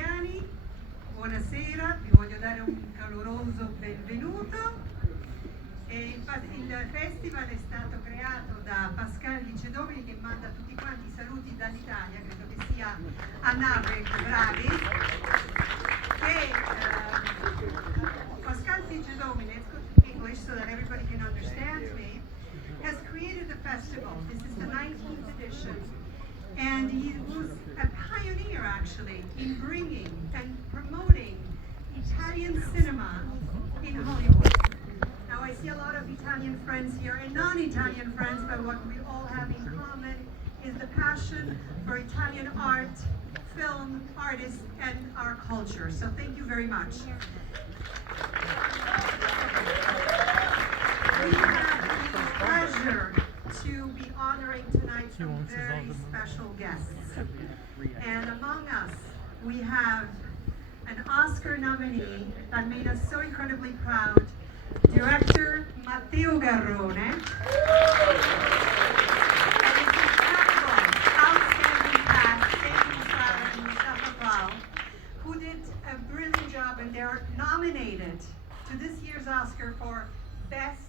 italiani, buonasera, vi voglio dare un caloroso benvenuto. Il festival è stato creato da Pascal Licedomini, che manda tutti quanti i saluti dall'Italia, credo che sia a Napoli, bravi. Pascal Licedomini, let's go to English so that everybody can understand me, has created the festival. This is the 19th edition. And he was a pioneer, actually, in bringing and promoting Italian cinema in Hollywood. Now, I see a lot of Italian friends here and non-Italian friends, but what we all have in common is the passion for Italian art, film, artists, and our culture. So thank you very much. We have the pleasure to be honoring tonight some very special guests. And among us, we have an Oscar nominee that made us so incredibly proud, director Matteo Garrone, and his incredible, outstanding cast, David Sara and Mustafa Pal, who did a brilliant job, and they're nominated to this year's Oscar for Best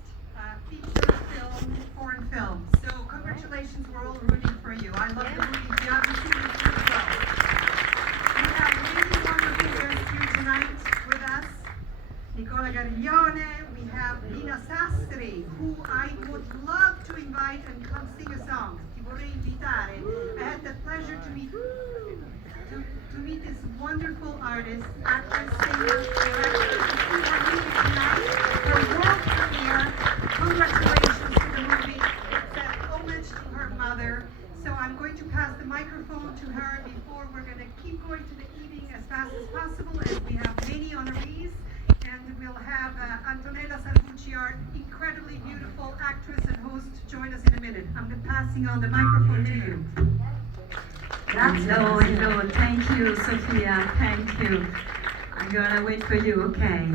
Feature Film, Foreign Film. So congratulations, we're all rooting for you. I love the movie. If you haven't seen it, please go. We have many wonderful guests here tonight with us. Nicola Gariglione, we have Lina Sastri, who I would love to invite and come sing a song. Ti vorrei invitare. I had the pleasure to meet this wonderful artist, actress, singer, director, to see her movie tonight, her world premiere. Congratulations to the movie. It's an homage to her mother. So I'm going to pass the microphone to her before we're going to keep going to the evening as fast as possible, as we have many honorees. And we'll have Antonella Salvucci, our incredibly beautiful actress and host, join us in a minute. I'm passing on the microphone to you. Hello, hello. Thank you, Sofia. Thank you. I'm gonna wait for you. Okay.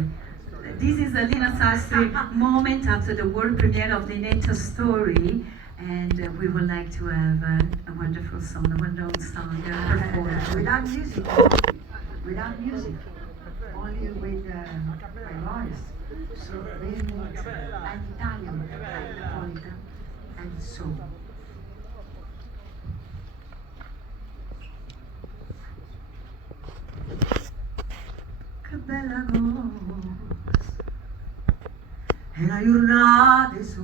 This is a Lina Sastri moment after the world premiere of the Netta story, and we would like to have a wonderful song, a well-known song performed. Without music, only with my voice. So they need an Italian, Napolitan, and soul. Che bella cosa è la giornata su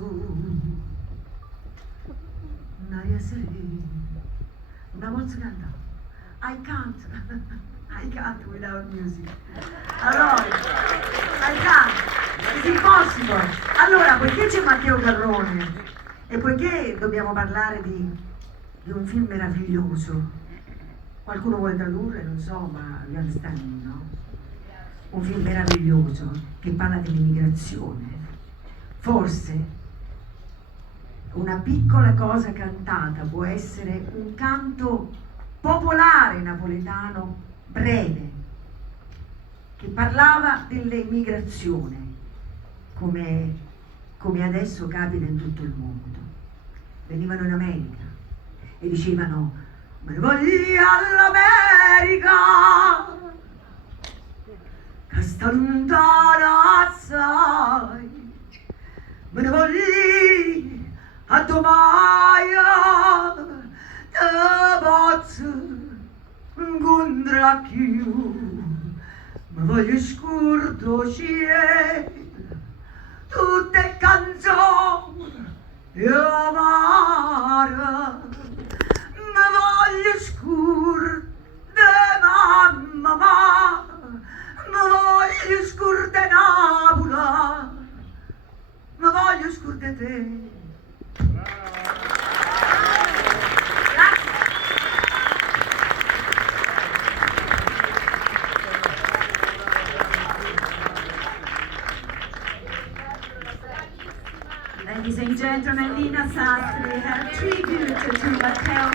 un'aria serena, una voce canta. I can't without music. Allora, I can't, it's impossible. Allora, poiché c'è Matteo Garrone e poiché dobbiamo parlare di un film meraviglioso, qualcuno vuole tradurre, non so, ma you understand, no? Un film meraviglioso che parla dell'immigrazione. Forse una piccola cosa cantata può essere un canto popolare napoletano breve che parlava dell'immigrazione come adesso capita in tutto il mondo. Venivano in America e dicevano: me ne voglio all'America, che sta lontana assai, me ne voglio a Tomaia, te posso incontrare più, me voglio scurto cielo, tutte canzoni e amare. Me voglio scur de mamma, me voglio scur de Napoli, me voglio scur de te. Ladies and gentlemen, Lina Sastri, a tribute to Matteo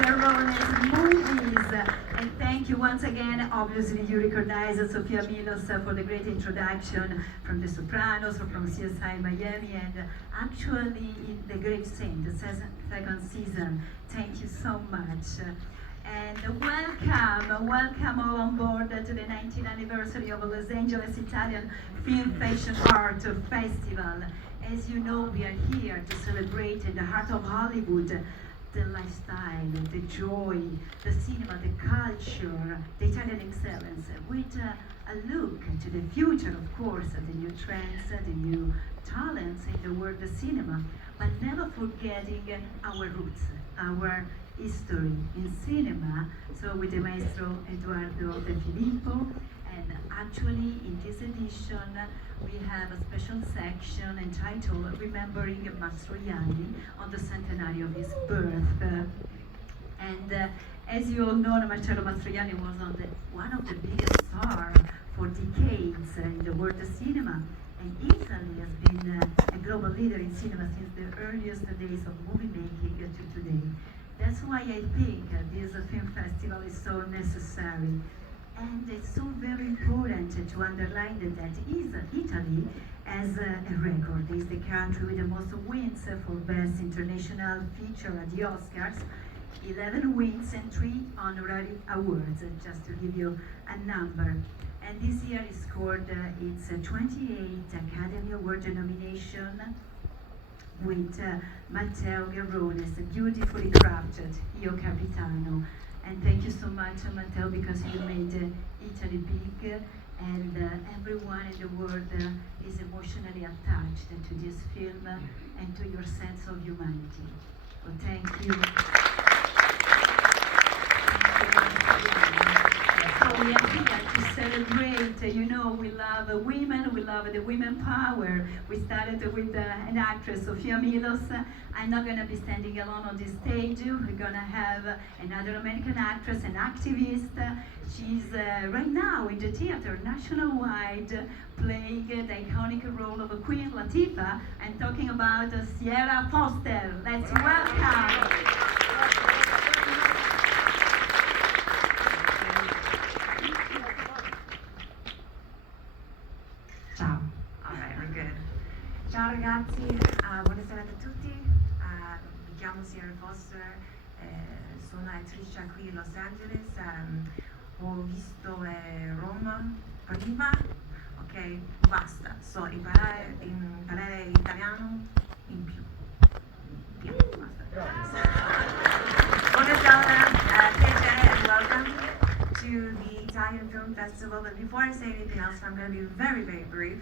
Garrone's movies. And thank you once again. Obviously, you recognize Sofia Milos for the great introduction from The Sopranos or from CSI Miami, and actually in The Great Saint, the second season. Thank you so much. And welcome all on board to the 19th anniversary of Los Angeles Italian Film Fashion Art Festival. As you know, we are here to celebrate in the heart of Hollywood the lifestyle, the joy, the cinema, the culture, the Italian excellence, with a look to the future, of course, the new trends, the new talents in the world of cinema, but never forgetting our roots, our history in cinema. So with the maestro Eduardo De Filippo, and actually in this edition we have a special section entitled Remembering Mastroianni on the centenary of his birth. As you all know, Marcello Mastroianni was one of the biggest stars for decades in the world of cinema, and Italy has been a global leader in cinema since the earliest days of movie making to today. That's why I think this film festival is so necessary. And it's so very important to underline that Italy has a record. It's the country with the most wins for Best International Feature at the Oscars, 11 wins and 3 honorary awards, just to give you a number. And this year it scored its 28th Academy Award nomination with Matteo Garrone's beautifully crafted Io Capitano. And thank you so much, Matteo, because you made Italy big, and everyone in the world is emotionally attached to this film and to your sense of humanity. So thank you. So we are here to celebrate, you know, we love women, we love the women power. We started with an actress, Sofia Milos. I'm not going to be standing alone on this stage. We're going to have another American actress, an activist. She's right now in the theater nationwide playing the iconic role of Queen Latifah. I'm talking about Sierra Foster. Let's welcome. Ciao. All right, we're good. Ciao ragazzi, buonasera a tutti. Mi chiamo Sierra Foster, sono attrice qui a Los Angeles. Ho visto Roma prima, ok? Basta, so imparare italiano in più. Yeah, basta. Buonasera, piacere and welcome to the Italian Film Festival. But before I say anything else, I'm going to be very, very brief.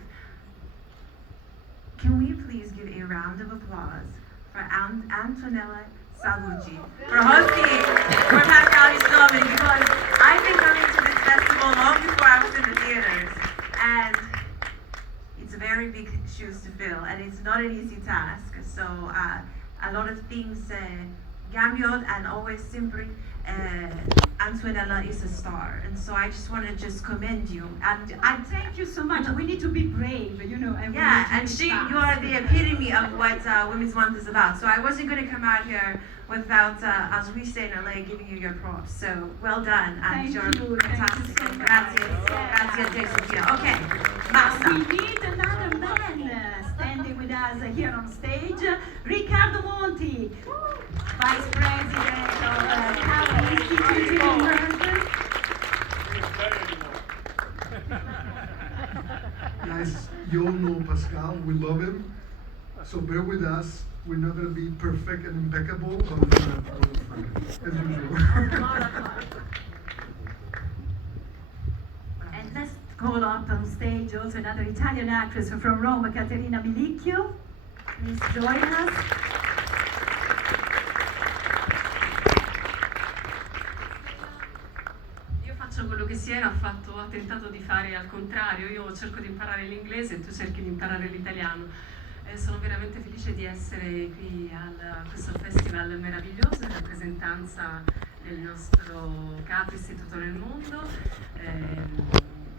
Can we please give a round of applause for Antonella Salucci for hosting for Pascali's filming, because I've been coming to this festival long before I was in the theaters, and it's very big shoes to fill, and it's not an easy task. So a lot of things cambiano, and always simply Antonella is a star, and so I just want to just commend you. And I Thank you so much. We need to be brave, you know. And yeah, we need and to be fast. you are the epitome of what Women's Month is about. So I wasn't going to come out here without, as we say in LA, giving you your props. So well done, and Thank you're you. fantastic. Thank you so much. Grazie, Yeah. grazie a te, Sofia. Okay, basta. We need another man standing with us here on stage. Riccardo Monti, Vice President of Capital Institute in London. Guys, you all know Pascal, we love him, so bear with us. We're not going to be perfect and impeccable, but we're going to have a lot of fun, as usual. And let's call up on stage also another Italian actress from Rome, Caterina Milicchio. Please join us. Io faccio quello che Sierra ha tentato di fare al contrario. Io cerco di imparare l'inglese e tu cerchi di imparare l'italiano. Sono veramente felice di essere qui a questo festival meraviglioso in rappresentanza del nostro capo istituto nel mondo.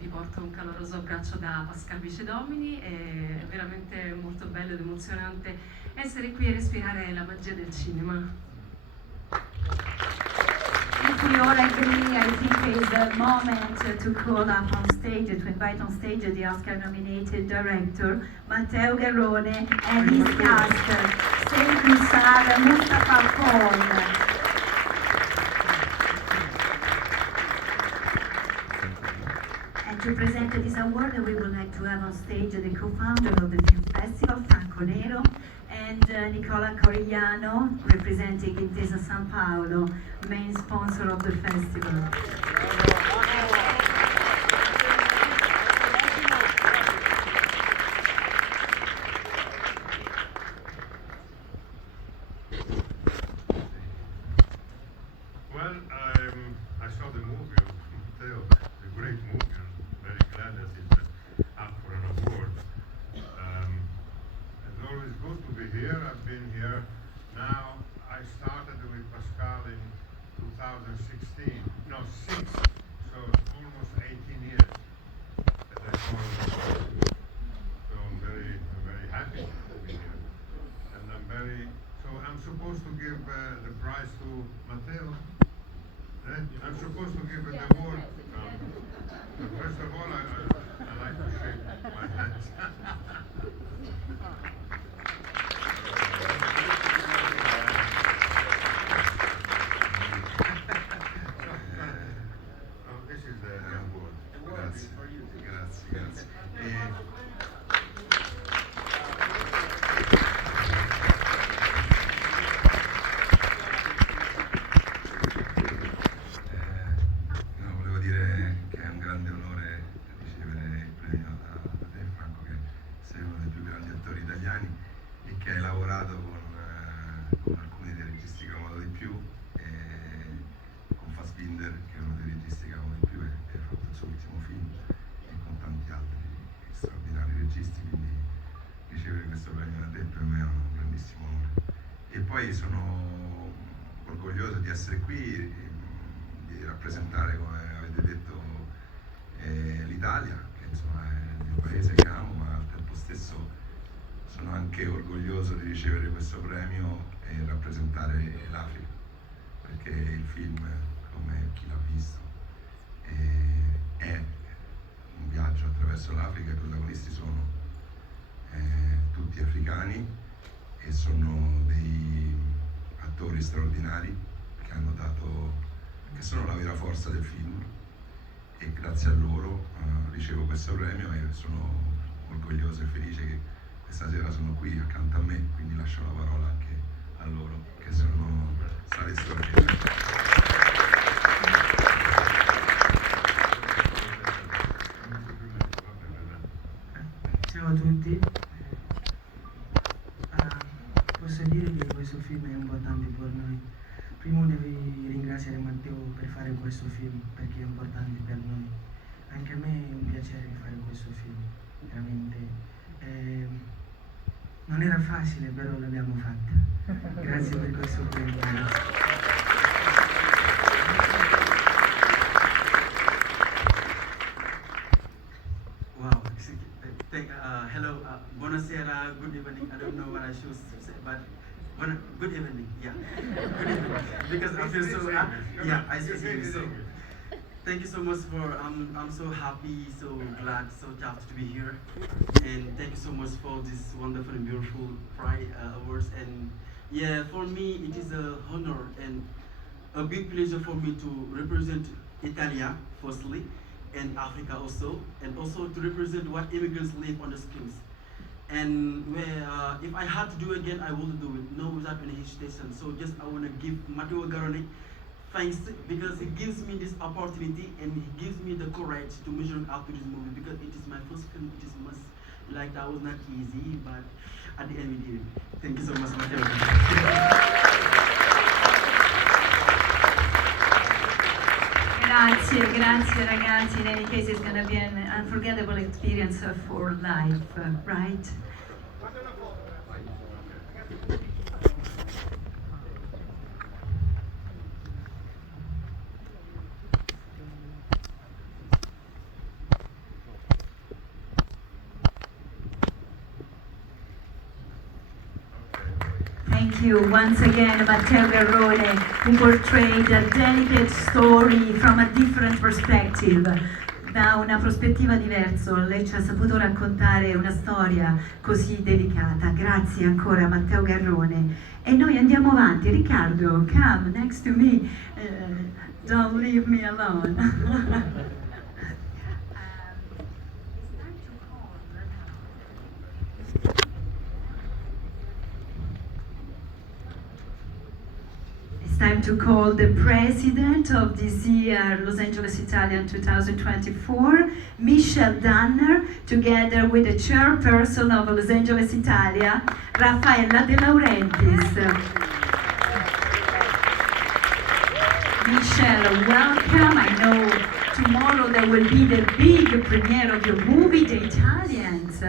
Vi porto un caloroso abbraccio da Pascal Vicedomini. È veramente molto bello ed emozionante essere qui e respirare la magia del cinema. If we all agree, I think it's the moment to call up on stage, to invite on stage the Oscar-nominated director, Matteo Garrone, and his cast, Said Musar, Mustafa Khan. And to present this award, we would like to have on stage the co-founder of the film festival, Franco Nero, and Nicola Corigliano, representing Intesa San Paolo, main sponsor of the festival. Well, I saw the movie of Matteo, a great movie. I'm very glad that he's up for an award. It's always good to be here. I've been here now. I started with Pascal in 2016. No, 6. So almost 18 years that I saw him. So I'm very happy to be here. And I'm supposed to give the prize to Matteo. I'm supposed to give an award. First of all, I like to shake my hands. This is the award. Grazie. Grazie. No, volevo dire che è un grande onore ricevere il premio da te, Franco, che sei uno dei più grandi attori italiani e che hai lavorato con alcuni dei registi che amo di più, e con Fassbinder, che è uno dei registi che amo di più, e ha fatto il suo ultimo film, e con tanti altri straordinari registi, quindi ricevere questo premio da te per me è un grandissimo onore. E poi sono orgoglioso di essere qui, di rappresentare, come avete detto, l'Italia, che insomma è il paese che amo, ma al tempo stesso sono anche orgoglioso di ricevere questo premio e rappresentare l'Africa, perché il film, come chi l'ha visto, è un viaggio attraverso l'Africa. I protagonisti sono tutti africani e sono dei attori straordinari che sono la vera forza del film, e grazie a loro ricevo questo premio e sono orgoglioso e felice che questa sera sono qui accanto a me, quindi lascio la parola anche a loro, che sono stati straordinari. Ciao a tutti. Posso dire che questo film è importante per noi. Prima devi ringraziare Matteo per fare questo film, perché è importante per noi. Anche a me è un piacere fare questo film, veramente. Non era facile, però l'abbiamo fatta. Grazie per questo premio. Wow. Hello. Buonasera. Good evening. I don't know what I should say, but good evening. Yeah. Good evening. Because I feel so. Yeah, I speak English. So, thank you so much for. I'm so happy, so glad, so chuffed to be here, and thank you so much for this wonderful and beautiful Pride awards. And yeah, for me it is an honor and a big pleasure for me to represent Italia firstly, and Africa also, and also to represent what immigrants live on the schemes. And if I had to do it again, I will do it, no, without any hesitation. So just I want to give Matteo Garrone thanks, because he gives me this opportunity and he gives me the courage to measure up to this movie, because it is my first film. It is that was not easy, but at the end we did it. Thank you so much, Matteo. Grazie ragazzi. In any case, it's gonna be an unforgettable experience for life, right? Thank you once again, Matteo Garrone, who portrayed a delicate story from a different perspective. Da una prospettiva diversa, lei ci ha saputo raccontare una storia così delicata. Grazie ancora, Matteo Garrone. E noi andiamo avanti. Riccardo, come next to me. Don't leave me alone. time to call the president of this year Los Angeles Italian 2024, Michelle Danner, together with the chairperson of Los Angeles Italia, Raffaella De Laurentiis. Michelle, welcome. I know tomorrow there will be the big premiere of your movie, The Italians.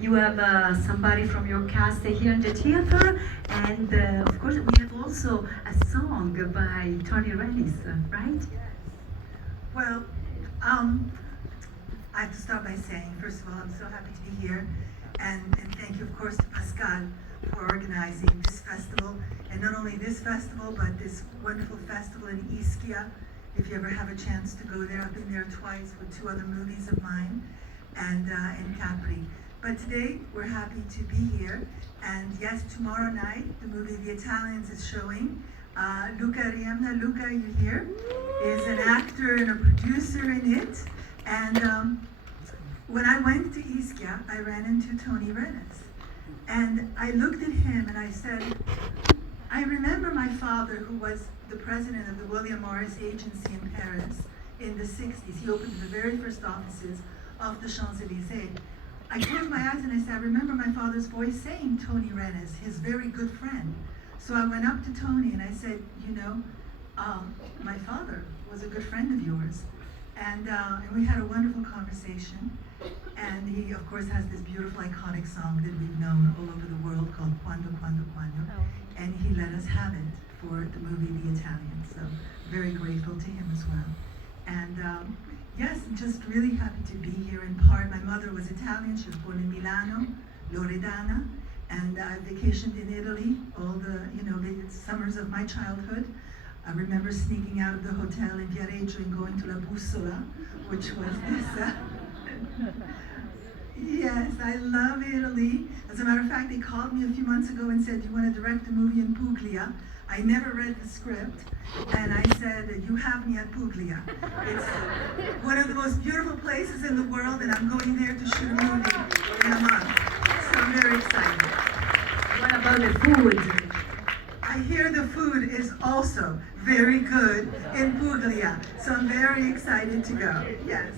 You have somebody from your cast here in the theater, and of course we have also a song by Tony Rennis, right? Well, I have to start by saying, first of all, I'm so happy to be here, and thank you, of course, to Pascal for organizing this festival, and not only this festival, but this wonderful festival in Ischia. If you ever have a chance to go there, I've been there twice with 2 other movies of mine, and in Capri. But today, we're happy to be here, and yes, tomorrow night, the movie The Italians is showing. Luca Riemna, Luca, are you here? Is an actor and a producer in it, and when I went to Ischia, I ran into Tony Rennis, and I looked at him and I said, I remember my father, who was the president of the William Morris Agency in Paris in the 60s. He opened the very first offices off the Champs-Élysées. I closed my eyes and I said, I remember my father's voice saying Tony Rennis, his very good friend. So I went up to Tony and I said, you know, my father was a good friend of yours. And we had a wonderful conversation. And he, of course, has this beautiful, iconic song that we've known all over the world called Quando, Quando, Quando. And he let us have it for the movie The Italian. So very grateful to him as well. And yes, I'm just really happy to be here in part. My mother was Italian. She was born in Milano, Loredana. And I vacationed in Italy all the, the summers of my childhood. I remember sneaking out of the hotel in Viareggio and going to La Bussola, which was this. Yes, I love Italy. As a matter of fact, they called me a few months ago and said, do you want to direct a movie in Puglia? I never read the script, and I said, you have me at Puglia. It's one of the most beautiful places in the world, and I'm going there to shoot a movie in a month. So I'm very excited. What about the food? I hear the food is also very good in Puglia, so I'm very excited to go. Yes.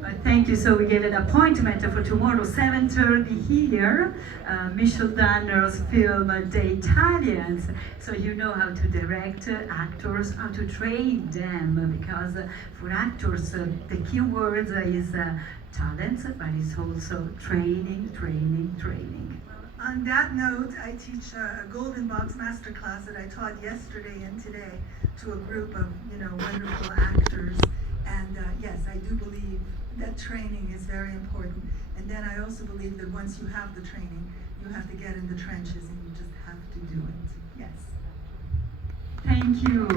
But thank you. So we gave an appointment for tomorrow, 7:30 here. Michelle Danner's film, The Italians. So you know how to direct actors, how to train them, because for actors the key word is talent, but it's also training, training, training. On that note, I teach a Golden Box Masterclass that I taught yesterday and today to a group of wonderful actors. And yes, I do believe that training is very important. And then I also believe that once you have the training, you have to get in the trenches and you just have to do it. Yes. Thank you.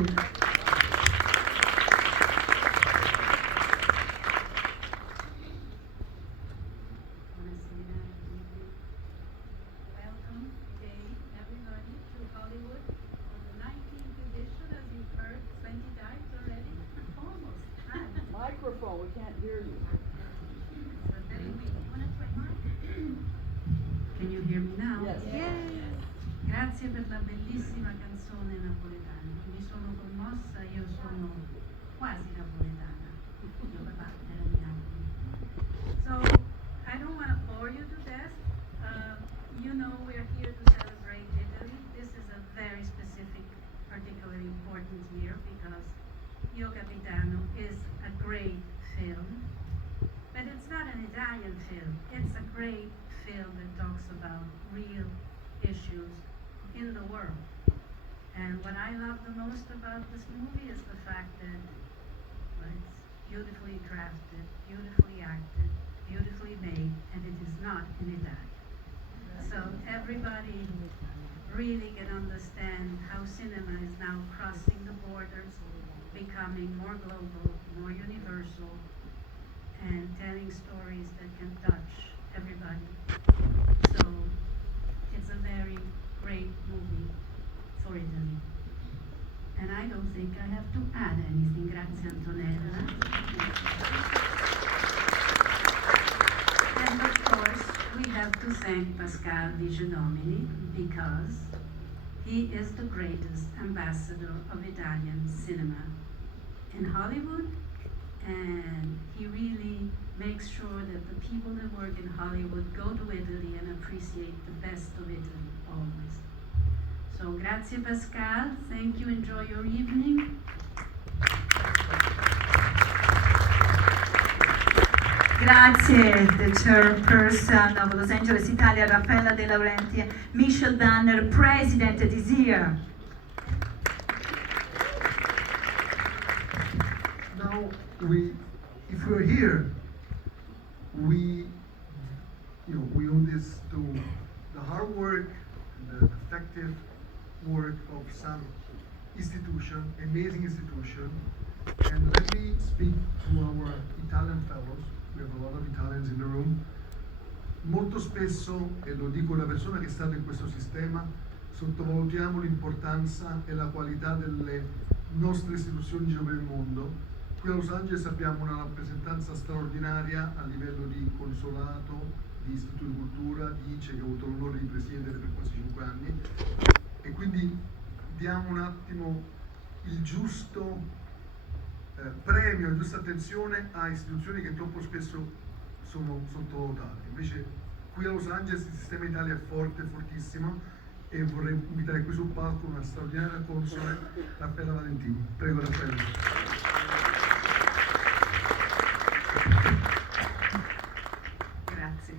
Welcome again, everybody, to Hollywood on the 19th edition, as you've heard 20 times already. Almost. Microphone, we can't hear you. But very weak. You want to try mine? Can you hear me now? Yes. Grazie per la bellissima canzone napoletana. Mi sono commossa, io sono quasi napoletana. Mio papà era di Napoli. So, I don't want to bore you to death. You know we're here to celebrate Italy. This is a very specific, particularly important year because Io Capitano is a great film. But it's not an Italian film. It's a great film that talks about real issues in the world. And what I love the most about this movie is the fact that it's beautifully crafted, beautifully acted, beautifully made, and it is not in Italian. So everybody really can understand how cinema is now crossing the borders, becoming more global, more universal, and telling stories that can touch everybody. So it's a very great movie for Italy. And I don't think I have to add anything. Grazie, Antonella. And of course, we have to thank Pascal Vigenomini because He is the greatest ambassador of Italian cinema in Hollywood, and he really makes sure that the people that work in Hollywood go to Italy and appreciate the best of Italy always. So grazie Pascal, thank you, enjoy your evening. Grazie, the chairperson of Los Angeles, Italia, Raffaella De Laurenti. Michel Danner, president this year. Now, if we're here, we owe this to the hard work, the effective work of some institution, amazing institution. And let me speak to our Italian fellows. We have a lot of Italians in the room. Molto spesso, e lo dico da persona che è stata in questo sistema, sottovalutiamo l'importanza e la qualità delle nostre istituzioni in giro per il mondo. Qui a Los Angeles abbiamo una rappresentanza straordinaria a livello di consolato, di istituto di cultura, di ICE, che ho avuto l'onore di presiedere per quasi 5 anni, e quindi diamo un attimo il giusto premio, giusta attenzione a istituzioni che troppo spesso sono sottovalutate. Invece qui a Los Angeles il sistema Italia è forte, fortissimo, e vorrei invitare qui sul palco una straordinaria console, Raffaella Valentini. Prego Raffaella.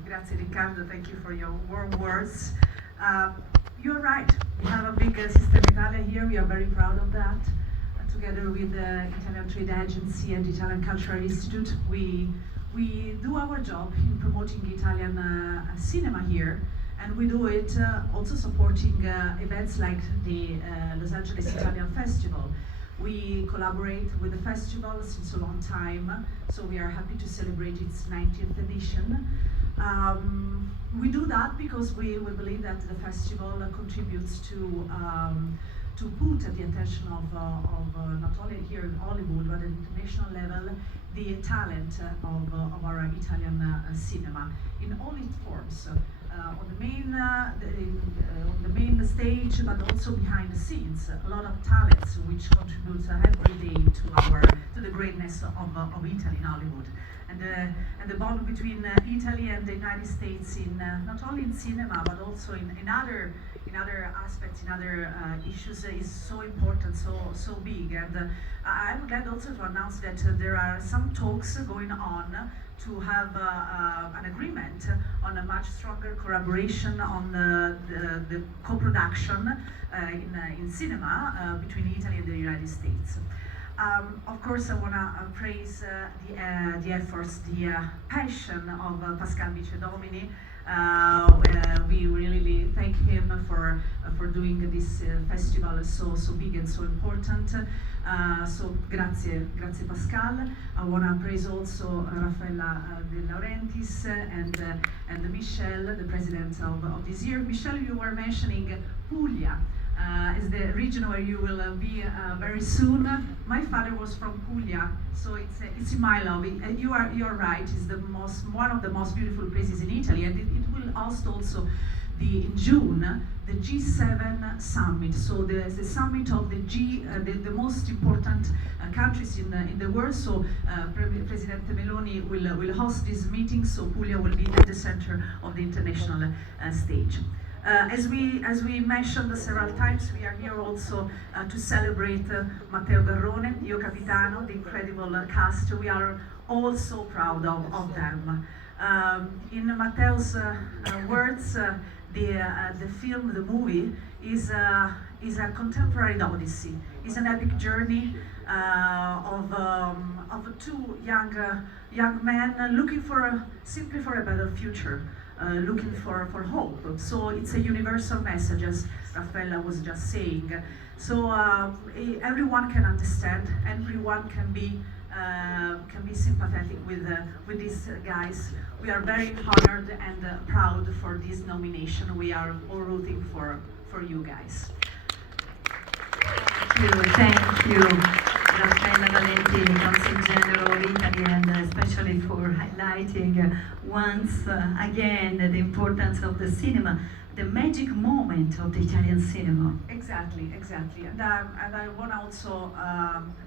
Grazie Riccardo, thank you for your warm words. You're right, we have a big Sistema Italia here, we are very proud of that. Together with the Italian Trade Agency and Italian Cultural Institute, we do our job in promoting Italian cinema here, and we do it also supporting events like the Los Angeles Italian Festival. We collaborate with the festival since a long time, so we are happy to celebrate its 90th edition. We do that because we believe that the festival contributes to put at the attention of not only here in Hollywood but at international level the talent of our Italian cinema in all its forms, on the main stage, but also behind the scenes. A lot of talents which contribute every day to the greatness of Italy in Hollywood. And the bond between Italy and the United States in not only in cinema but also in other aspects, in other issues is so important, so big. And I would like also to announce that there are some talks going on to have an agreement on a much stronger collaboration on the co-production in cinema between Italy and the United States. Of course, I want to praise the efforts, the passion of Pascal Vicedomini. We really thank him for doing this festival so big and so important. So grazie Pascal. I want to praise also Raffaella De Laurentiis and Michel, the president of this year. Michel, you were mentioning Puglia. Is the region where you will be very soon. My father was from Puglia, so it's in my love. You are right. It's one of the most beautiful places in Italy, and it will host also in June the G7 summit. So the summit of the most important countries in the world. So President Meloni will host this meeting. So Puglia will be at the center of the international stage. As we mentioned several times, we are here also to celebrate Matteo Garrone, Io Capitano, the incredible cast. We are all so proud of them. In Matteo's words, the film, the movie, is a contemporary odyssey. It's an epic journey of two young men looking simply for a better future. Looking for hope. So it's a universal message, as Raffaella was just saying. So everyone can understand, everyone can be sympathetic with these guys. We are very honored and proud for this nomination. We are all rooting for you guys. Thank you, Raffaella Valentini, Consul General of Italy, and especially for highlighting once again the importance of the cinema. the magic moment of the Italian cinema. Exactly, exactly. And I want to also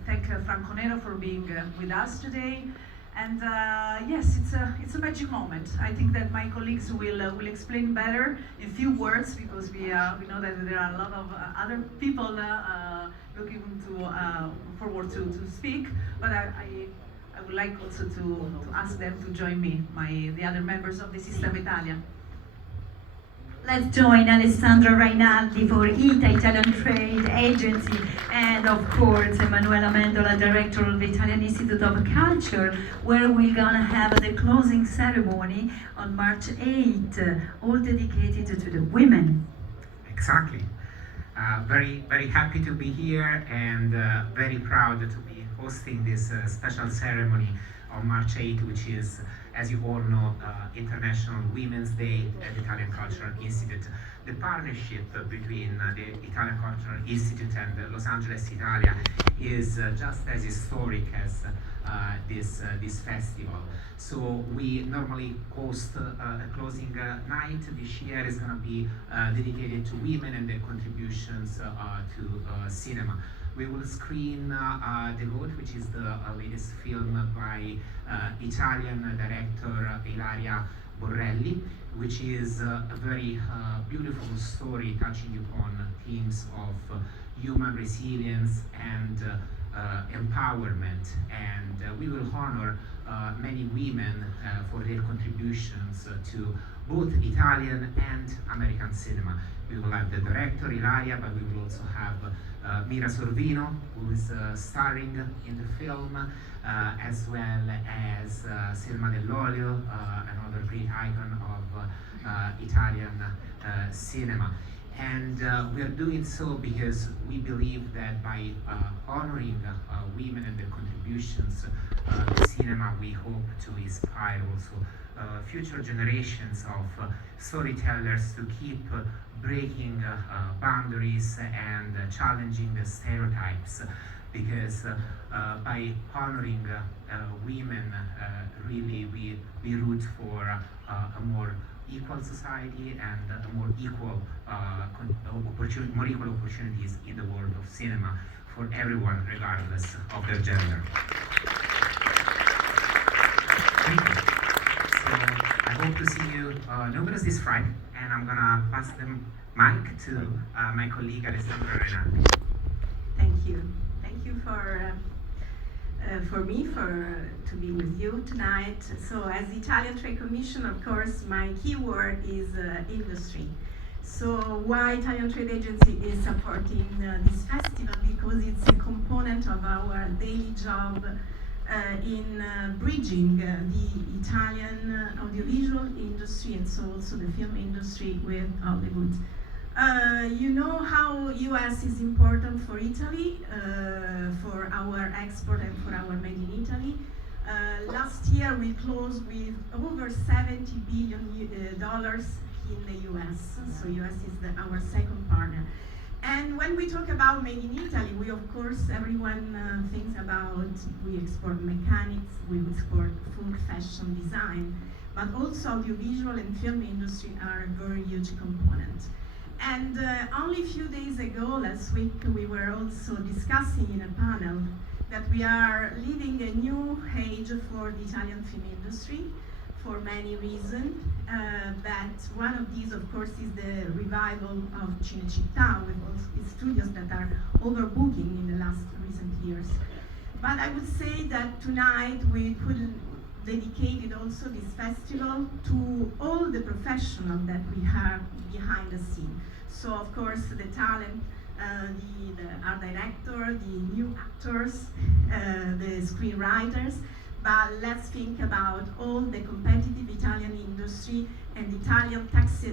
thank Franco Nero for being with us today. And yes, it's a magic moment. I think that my colleagues will explain better in few words, because we know that there are a lot of other people looking forward to speak. But I would like also to ask them to join me, the other members of the Sistema Italia. Let's join Alessandro Rainaldi for ITA, Italian Trade Agency, and of course Emanuela Mendola, Director of the Italian Institute of Culture, where we're gonna have the closing ceremony on March 8th, all dedicated to the women. Exactly. Very happy to be here, and very proud to be hosting this special ceremony on March 8th, which is, as you all know, International Women's Day at the Italian Cultural Institute. The partnership between the Italian Cultural Institute and Los Angeles, Italia is just as historic as this festival. So we normally host a closing night. This year is going to be dedicated to women and their contributions to cinema. We will screen The Goat, which is the latest film by Italian director Ilaria Borrelli, which is a very beautiful story touching upon themes of human resilience and empowerment. And we will honor many women for their contributions to both Italian and American cinema. We will have the director Ilaria, but we will also have Mira Sorvino, who is starring in the film, as well as Selma Dell'Olio, another great icon of Italian cinema. And we are doing so because we believe that by honoring women and their contributions to cinema, we hope to inspire also future generations of storytellers to keep breaking boundaries and challenging the stereotypes, because by honoring women, really we root for a more equal society and a more equal opportunities in the world of cinema for everyone, regardless of their gender. Thank you. So I hope to see you numerous this Friday, and I'm gonna pass the mic to my colleague Alessandra Renati. Thank you. Thank you for me to be with you tonight. So as the Italian Trade Commission, of course, my keyword is industry. So why Italian Trade Agency is supporting this festival? Because it's a component of our daily job in bridging the Italian audiovisual industry, and so also the film industry, with Hollywood. You know how US is important for Italy, for our export and for our made in Italy. Last year we closed with over $70 billion in the US. So US is our second partner. And when we talk about made in Italy, we of course, everyone thinks about, we export mechanics, we export food, fashion, design, but also audiovisual and film industry are a very huge component. And only a few days ago, last week, we were also discussing in a panel that we are living a new age for the Italian film industry for many reasons. But one of these, of course, is the revival of Cinecittà, with all its studios that are overbooking in the last recent years. But I would say that tonight we could dedicate also this festival to all the professionals that we have behind the scene. So of course the talent, the art director, the new actors, the screenwriters, but let's think about all the competitive Italian industry and Italian tax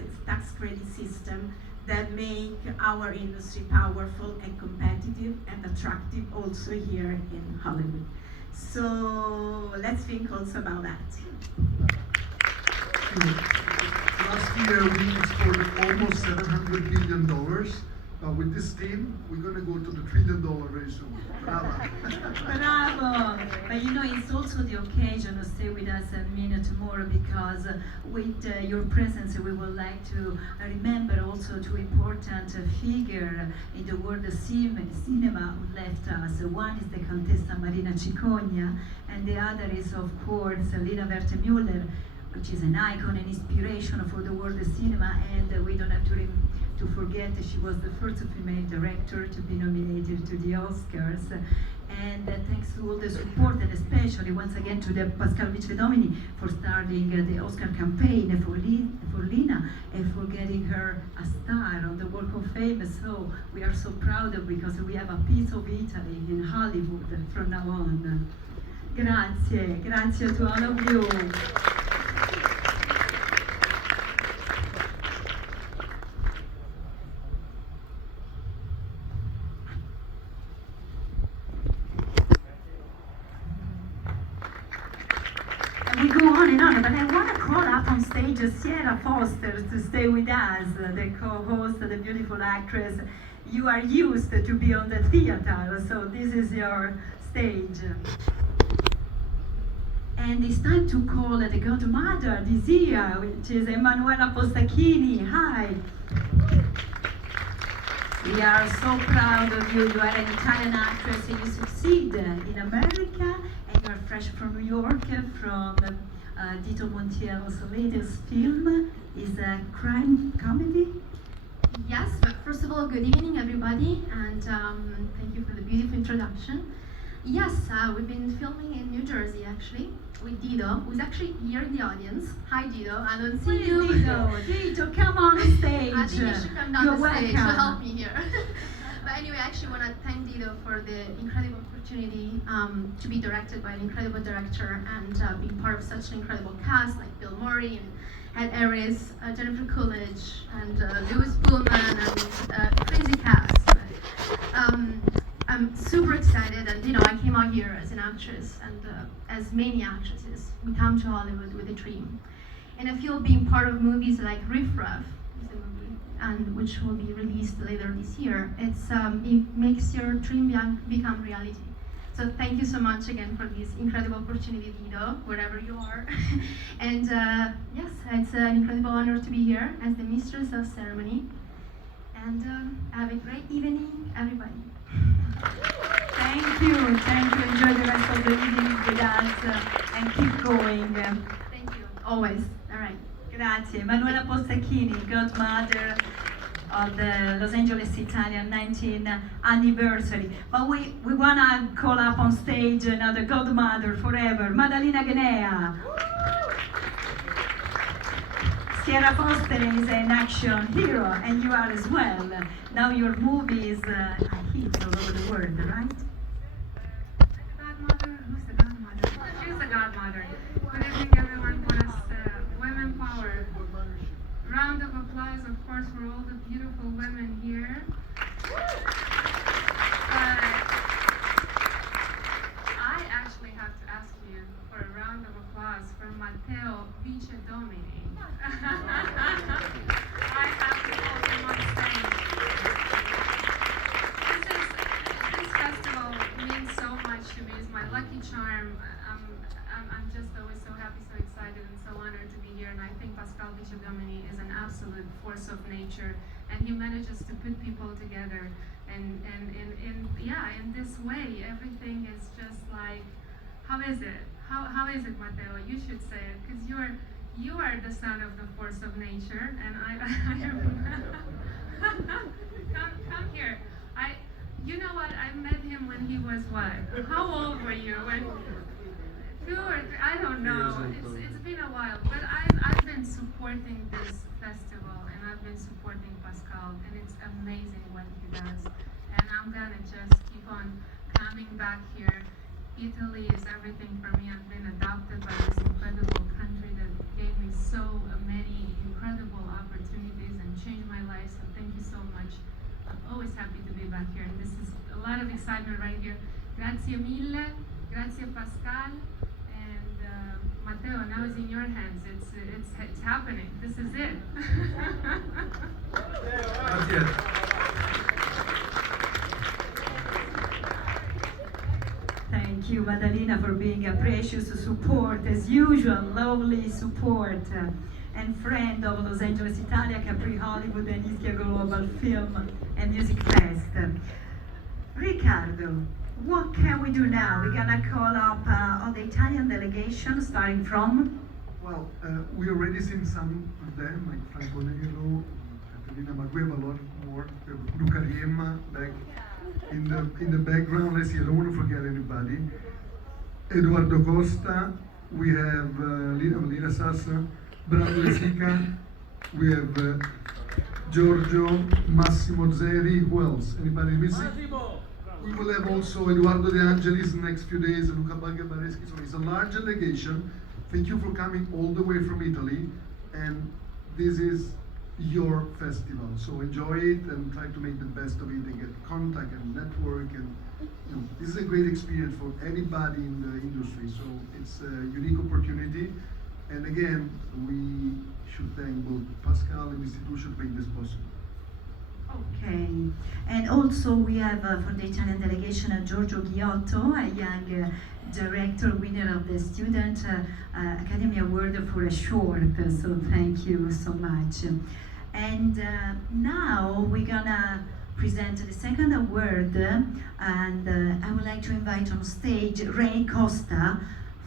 credit system that make our industry powerful and competitive and attractive also here in Hollywood. So let's think also about that. Last year we exported almost $700 billion with this team, we're going to go to the $1 trillion very soon. Bravo. Bravo! But you know, it's also the occasion to stay with us a minute more because with your presence, we would like to remember also two important figures in the world of cinema who left us. One is the Contessa Marina Cicogna, and the other is, of course, Lina Wertmüller, which is an icon and inspiration for the world of cinema, and we don't have to forget that she was the first female director to be nominated to the Oscars. And thanks to all the support, and especially once again to the Pascal Vicedomini for starting the Oscar campaign for Lina and for getting her a star on the Walk of Fame. So we are so proud of, because we have a piece of Italy in Hollywood from now on. Grazie, grazie to all of you. We go on and on, but I want to call up on stage Sierra Foster to stay with us, the co-host, the beautiful actress. You are used to be on the theater, so this is your stage. And it's time to call the godmother this year, which is Emanuela Postacchini. Hi. We are so proud of you. You are an Italian actress and you succeed in America, and you are fresh from New York, from Dito Montiero's latest film. Is a crime comedy? Yes, but first of all, good evening, everybody, and thank you for the beautiful introduction. Yes, we've been filming in New Jersey, actually, with Dido, who's actually here in the audience. Hi, Dido. I don't see you. Dido, come on stage. I think you should come down You're the stage to welcome. help me here. But anyway, I actually want to thank Dido for the incredible opportunity to be directed by an incredible director and being part of such an incredible cast like Bill Murray and Ed Harris, Jennifer Coolidge, and Louis Pullman, and crazy cast. I'm super excited, and you know, I came out here as an actress, and as many actresses, we come to Hollywood with a dream. And I feel being part of movies like Riff Raff, is a movie, and which will be released later this year, it makes your dream become reality. So thank you so much again for this incredible opportunity, Dido, wherever you are. And yes, it's an incredible honor to be here as the mistress of ceremony. And have a great evening, everybody. Thank you. Enjoy the rest of the evening with us and keep going. Thank you. Always. All right. Grazie. Emanuela Postacchini, godmother of the Los Angeles Italian 19th anniversary. But we want to call up on stage another godmother forever, Madalina Guinea. Sierra Foster is an action hero, and you are as well. Now your movie is a hit all over the world, right? Godmother? Who's the godmother? She's the godmother. Good evening, everyone. Buenas, women power. Round of applause, of course, for all the beautiful women here. I actually have to ask you for a round of applause for Matteo Vicedomini. I have to call him on stage. This festival means so much to me. It's my lucky charm. I'm just always so happy, so excited, and so honored to be here. And I think Pascal Vicedomini is an absolute force of nature, and he manages to put people together. And in this way, everything is just like, how is it? How is it, Matteo? You should say it, because you are the son of the force of nature, and I come here. You know what? I met him when he was what? How old were you? When 2 or 3? I don't know. It's been a while, but I've been supporting this festival, and I've been supporting Pascal, and it's amazing what he does. And I'm gonna just keep on coming back here. Italy is everything for me. I've been adopted by this incredible country that gave me so many incredible opportunities and changed my life. So thank you so much. I'm always happy to be back here. And this is a lot of excitement right here. Grazie mille. Grazie Pascal. And Matteo, now it's in your hands. It's happening. This is it. Grazie. Madalena for being a precious support, as usual, lovely support, and friend of Los Angeles, Italia, Capri Hollywood, and Ischia Global Film and Music Fest. Riccardo, what can we do now? We're gonna call up all the Italian delegation, starting from? Well, we already seen some of them, like Franco Nero, Caterina, but we have a lot more. We have Luca Riemma back in the background. Let's see, I don't want to forget anybody. Eduardo Costa, we have Lina Sassa, Brando Sica, we have Giorgio, Massimo Zeri, who else? Anybody missing? We will have also Eduardo De Angelis in the next few days, Luca Bareschi, so it's a large delegation. Thank you for coming all the way from Italy, and this is your festival. So enjoy it and try to make the best of it and get contact and network, and this is a great experience for anybody in the industry. So it's a unique opportunity, and again, we should thank both Pascal and the institution to make this possible. Okay, and also we have for the Italian delegation Giorgio Ghiotto, a young director, winner of the Student Academy Award for a short, so thank you so much. And now we're gonna present the second award, and I would like to invite on stage Ray Costa,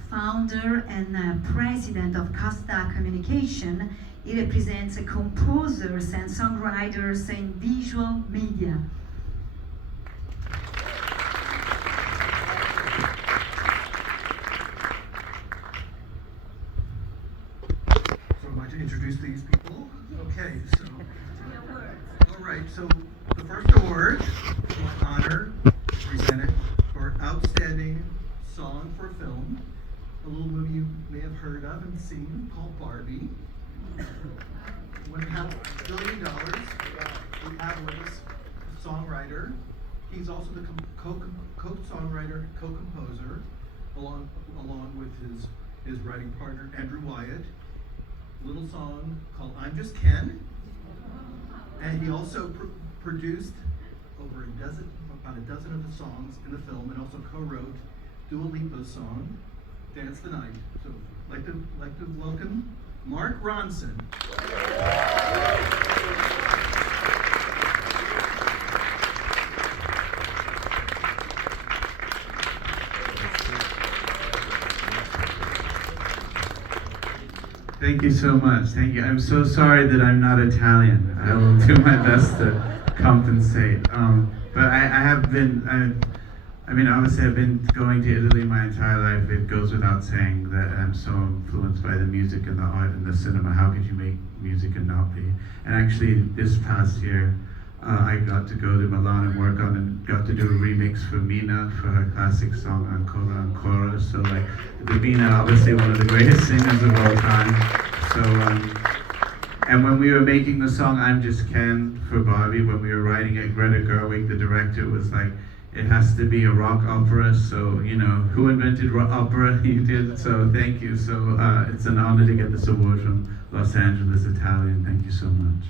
founder and president of Costa Communication. He represents composers and songwriters in visual media. So I'd like to introduce these people. Okay, so, all right, so the first award, my honor, presented for Outstanding Song for Film, a little movie you may have heard of and seen called Barbie. $1.5 billion, we have with us a songwriter. He's also the co-songwriter, co-composer, along with his writing partner, Andrew Wyatt. A little song called I'm Just Ken. And he also produced about a dozen of the songs in the film, and also co-wrote Dua Lipa's song, Dance the Night. So like to welcome Mark Ronson. Thank you so much. Thank you. I'm so sorry that I'm not Italian. I will do my best to compensate. But I have been, I mean, obviously I've been going to Italy my entire life. It goes without saying that I'm so influenced by the music and the art and the cinema. How could you make music and not be? And actually this past year, I got to go to Milan and work on and got to do a remix for Mina for her classic song Ancora Ancora. So like, Mina, obviously one of the greatest singers of all time. So, and when we were making the song I'm Just Ken for Barbie, when we were writing it, Greta Gerwig, the director, was like, it has to be a rock opera, so, you know, who invented rock opera? You did, so thank you. So it's an honor to get this award from Los Angeles, Italia. Thank you so much.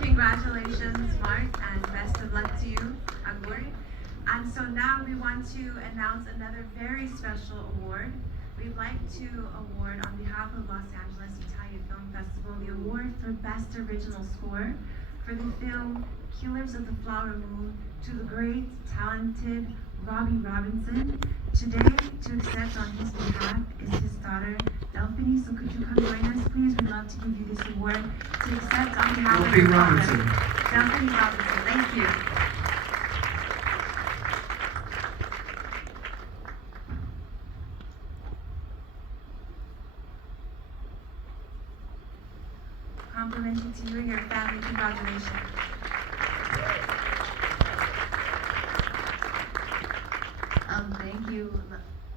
Congratulations, Mark, and best of luck to you, Auguri. And so now we want to announce another very special award. We'd like to award, on behalf of Los Angeles Italia Film Festival, the award for Best Original Score for the film Killers of the Flower Moon to the great, talented Robbie Robinson. Today, to accept on his behalf is his daughter, Delphine. So could you come join us, please? We'd love to give you this award to accept on behalf of your Robinson. father. Delphine Robinson, thank you. Complimenting to you and your family, congratulations. Thank you,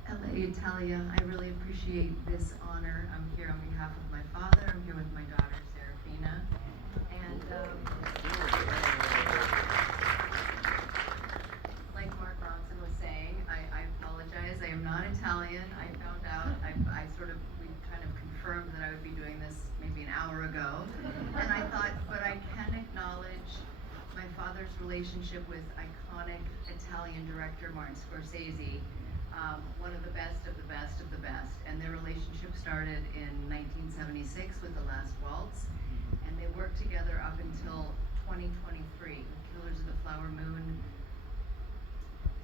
LA Italia. I really appreciate this honor. I'm here on behalf of my father. I'm here with my daughter, Serafina. And relationship with iconic Italian director Martin Scorsese, one of the best of the best of the best. And their relationship started in 1976 with The Last Waltz, and they worked together up until 2023 with Killers of the Flower Moon.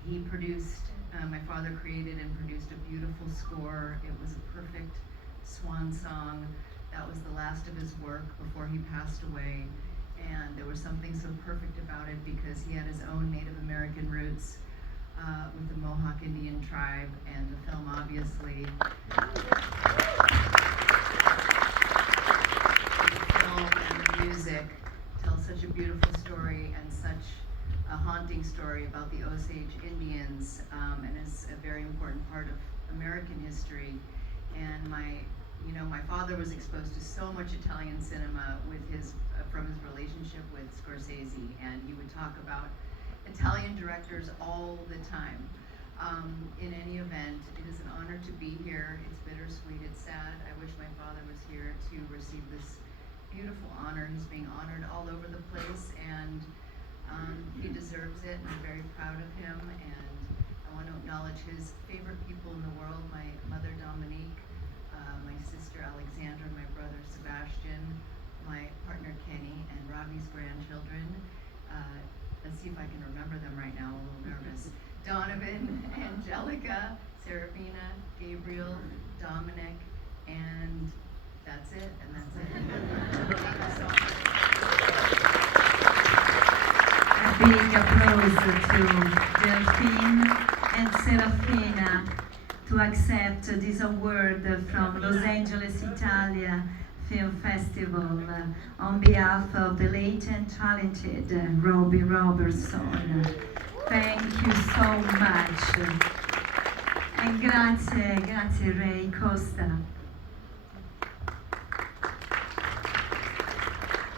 He produced, my father created and produced a beautiful score. It was a perfect swan song. That was the last of his work before he passed away. And there was something so perfect about it because he had his own Native American roots with the Mohawk Indian tribe, and the film obviously, the film and the music tell such a beautiful story and such a haunting story about the Osage Indians, and is a very important part of American history. And my father was exposed to so much Italian cinema with from his relationship with Scorsese, and he would talk about Italian directors all the time. In any event, it is an honor to be here. It's bittersweet, it's sad. I wish my father was here to receive this beautiful honor. He's being honored all over the place, and he deserves it, and I'm very proud of him. And I want to acknowledge his favorite people in the world, my mother Dominique, my sister Alexandra, my brother Sebastian, my partner Kenny, and Robbie's grandchildren. Let's see if I can remember them right now, I'm a little nervous. Donovan, Angelica, Serafina, Gabriel, Dominic, and that's it, and that's it. Thank you so much. A big applause to Delphine and Serafina to accept this award from Los Angeles, Italia Film Festival on behalf of the late and talented Robbie Robertson. Thank you so much. And grazie Ray Costa.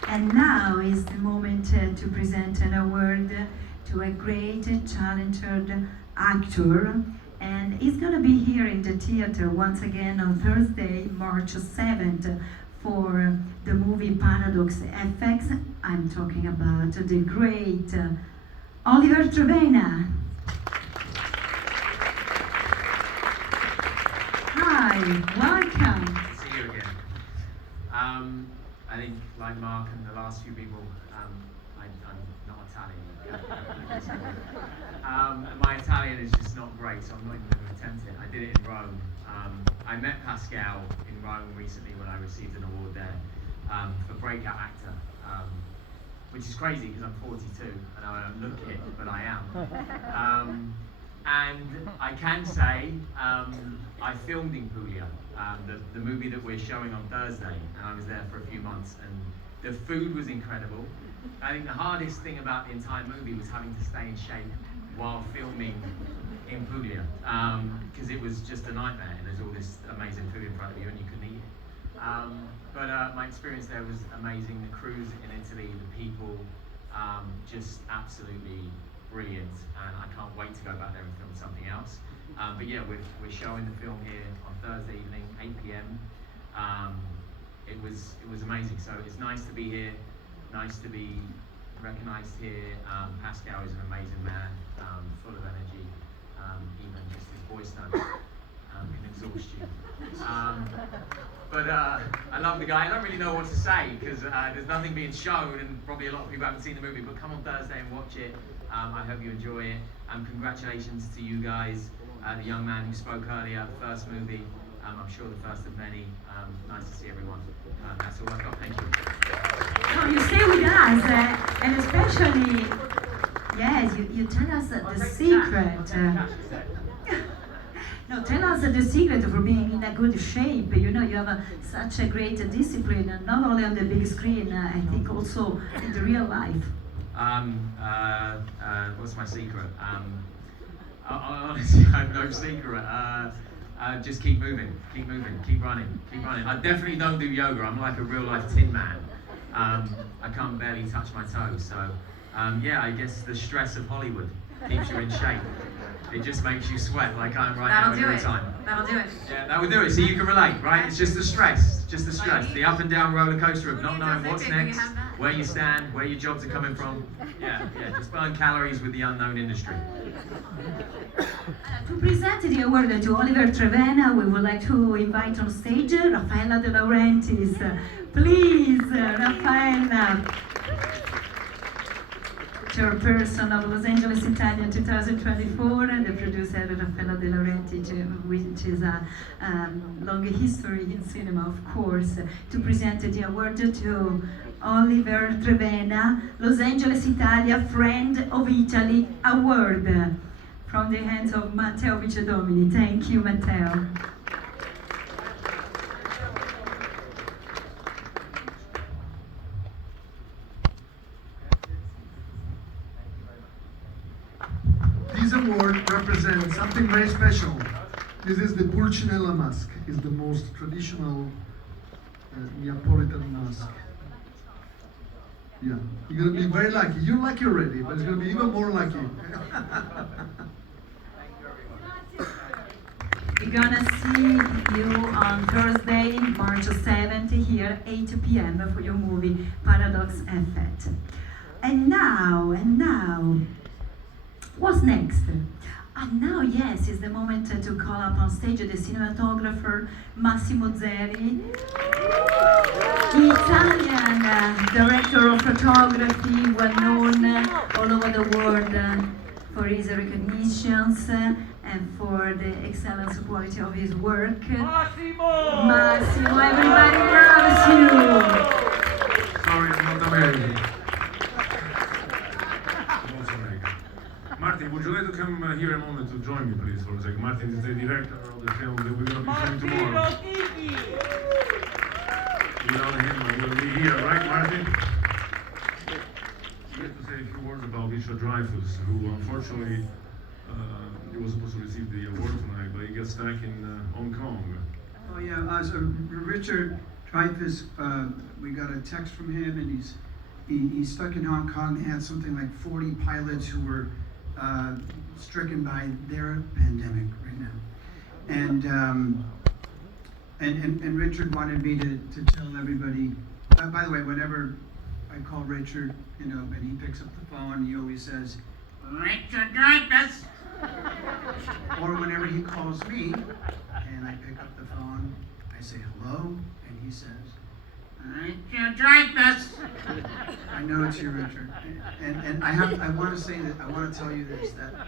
And now is the moment to present an award to a great and talented actor. And he's going to be here in the theater once again on Thursday, March 7th for the movie Paradox FX. I'm talking about the great Oliver Trevena. Hi, welcome. See you again. I think, like Mark and the last few people, I'm not Italian. My Italian is just not great, so I'm not even going to attempt it. I did it in Rome. I met Pascal in Rome recently when I received an award there for breakout actor, which is crazy because I'm 42 and I don't look it, but I am. And I can say I filmed in Puglia, the movie that we're showing on Thursday, and I was there for a few months, and the food was incredible. I think the hardest thing about the entire movie was having to stay in shape while filming in Puglia, because it was just a nightmare, and there's all this amazing food in front of you and you couldn't eat it. But my experience there was amazing. The crews in Italy, the people, just absolutely brilliant, and I can't wait to go back there and film something else. But yeah, we're showing the film here on Thursday evening, 8 p.m. It was amazing. So it's nice to be here, nice to be recognised here. Pascal is an amazing man, full of energy. Even just his voice notes can exhaust you. But I love the guy. I don't really know what to say because there's nothing being shown, and probably a lot of people haven't seen the movie. But come on Thursday and watch it. I hope you enjoy it. Congratulations to you guys, the young man who spoke earlier, first movie. I'm sure the first of many. Nice to see everyone. That's all I've got. Thank you. No, you stay with us, and especially, yes, you tell us the secret. No, tell us the secret for being in a good shape. You know, you have such a great discipline, not only on the big screen, I think also in the real life. What's my secret? Honestly, I have no secret. Just keep moving, keep running. I definitely don't do yoga. I'm like a real life tin man. I can't barely touch my toes. So, yeah, I guess the stress of Hollywood keeps you in shape. It just makes you sweat like I'm right now every time. That'll do it. Yeah, that would do it. So you can relate, right? It's just the stress, the up and down roller coaster of not knowing what's next, where you stand, where your jobs are coming from. Yeah, just burn calories with the unknown industry. To present the award to Oliver Trevena, we would like to invite on stage Raffaella De Laurentiis. Please, Raffaella. Chairperson of Los Angeles Italia 2024, and the producer Raffaella De Laurentiis, which is a long history in cinema, of course, to present the award to Oliver Trevena, Los Angeles Italia Friend of Italy Award, from the hands of Matteo Vicedomini. Thank you, Matteo. This award represents something very special. This is the Pulcinella mask. It's the most traditional Neapolitan mask. Yeah, you're gonna be very lucky. You're lucky already, but it's gonna be even more lucky. We're gonna see you on Thursday, March 7th here, 8 p.m. for your movie Paradox Effect. And now, what's next? And now, yes, is the moment to call up on stage the cinematographer Massimo Zeri, Italian director of photography, well known all over the world for his recognitions and for the excellence quality of his work. Massimo, everybody loves you! Sorry, I'm not American. Martin, would you like to come here a moment to join me, please, for a second? Martin is the director of the film that we're going to be showing tomorrow. Without him, I wouldn't be here, right, Martin? I'd like to say a few words about Richard Dreyfuss, who unfortunately he was supposed to receive the award tonight, but he got stuck in Hong Kong. Oh yeah, so Richard Dreyfuss, we got a text from him, and he's stuck in Hong Kong. They had something like 40 pilots who were stricken by their pandemic right now, and Richard wanted me to tell everybody. By the way, whenever I call Richard, and he picks up the phone, he always says, "Richard Dreyfuss." Or whenever he calls me, and I pick up the phone, I say hello, and he says, "Richard Dreyfuss." I know it's you, Richard. And I want to say that, I want to tell you this, that